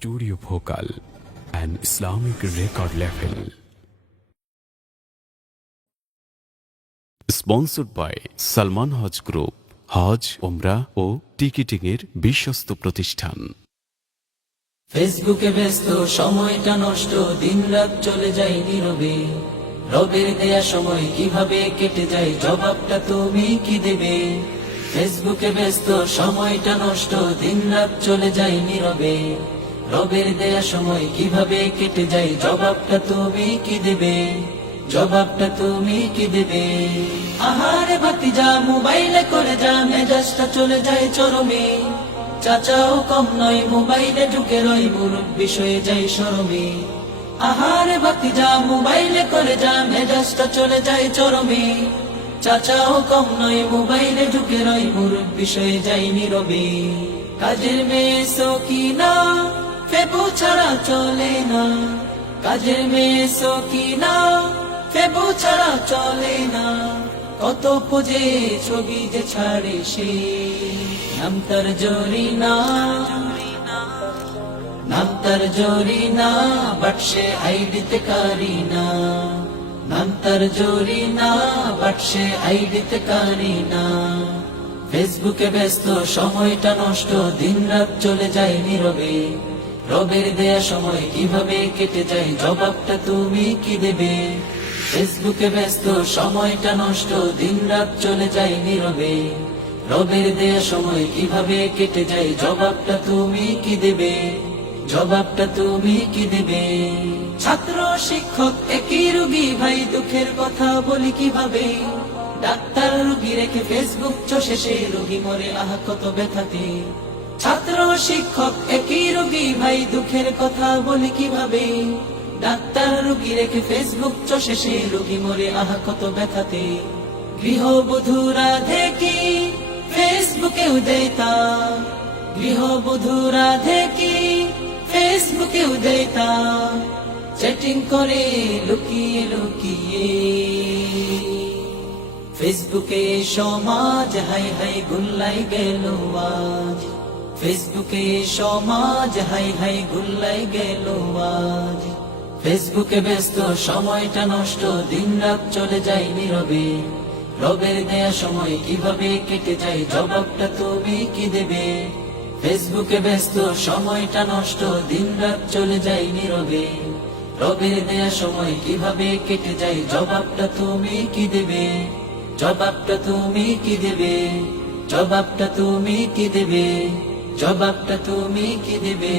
Studio Bhokal, an Islamic record label. Sponsored by Salman Haj Group, হজ, ওমরা ও টিকিটিংয়ের বিশ্বস্ত প্রতিষ্ঠান। ফেসবুকে ব্যস্ত সময়টা নষ্ট, দিনরাত চলে যায় নীরবে। রবের দেয়া সময় কিভাবে কেটে যায়, জবাবটা তুমি কি দেবে? ফেসবুকে ব্যস্ত সময়টা নষ্ট, দিনরাত চলে যায় নীরবে। রবের দেয়া সময় কিভাবে কেটে যায়, জবাবটা তুমি কি দেবে? জবাবটা তুমি কি দেবে? আহারে ভাতিজা মোবাইলে করে যা, মেজাজটা চলে যায় চরমে। চাচাও কম নয়, মোবাইলে ঢুকে রয়, মুরব্বি হয়ে যায় শরমে। আহারে ভাতিজা মোবাইলে করে যা, মেজাজটা চলে যায় চরমে। চাচাও কম নয়, মোবাইলে ঢুকে রয়, মুরব্বি হয়ে যায় নীরবে। কাজের মেয়ে সকিনা ফেবু ছাড়া চলে না, কাজের মেয়ে সকিনা ফেবু ছাড়া চলে না। কত পোজে ছবি যে ছাড়ে সে, নাম তার জরিনা, নাম তার জরিনা, বাট সে আইডিতে কারিনা। নাম তার জরিনা, বাট সে আইডিতে কারিনা। ফেসবুকে ব্যস্ত সময়টা নষ্ট, দিনরাত চলে যায় নীরবে। রবের দেয়া সময় কিভাবে কেটে যায়, জবাবটা তুমি কি দেবে? ফেসবুকে ব্যস্ত সময়টা নষ্ট, দিনরাত চলে যায় নীরবে। রবের দেয়া সময় কিভাবে কেটে যায়, জবাবটা তুমি কি দেবে? জবাবটা তুমি কি দেবে? ছাত্র শিক্ষক একই রোগী ভাই, দুঃখের কথা বলি কিভাবে? ডাক্তার রোগী রেখে ফেসবুক চষে সেই রোগী মরে, আহা কত ব্যথাতে। ছাত্র শিক্ষক একই রোগী ভাই, দুঃখের কথা বলি কিভাবে? ডাক্তার রোগী রেখে ফেসবুক চষে সেই রোগী মরে, আহা কত ব্যথাতে। গৃহবধূরা দেখি ফেসবুকেও দেয়তা, গৃহবধূরা দেখি ফেসবুকেও দেয়তা, চ্যাটিং করে লুকিয়ে লুকিয়ে। ফেসবুকে সমাজ হাই হাই গুল্লাই গেল আজ, ফেসবুকে সমাজ হাই হাই গুল্লাই গেল আজ। ফেসবুকে ব্যস্ত সময়টা নষ্ট, দিনরাত চলে যায় নীরবে। রবের দেয়া সময় কিভাবে কেটে যায়, জবাবটা তুমি কি দেবে? ফেসবুকে ব্যস্ত সময়টা নষ্ট, দিনরাত চলে যায় নীরবে। রবের দেয়া সময় কিভাবে কেটে যায়, জবাবটা তুমি কি দেবে? জবাবটা তুমি কি দেবে? জবাবটা তুমি কি দেবে? জবাবটা তুমি কি দেবে?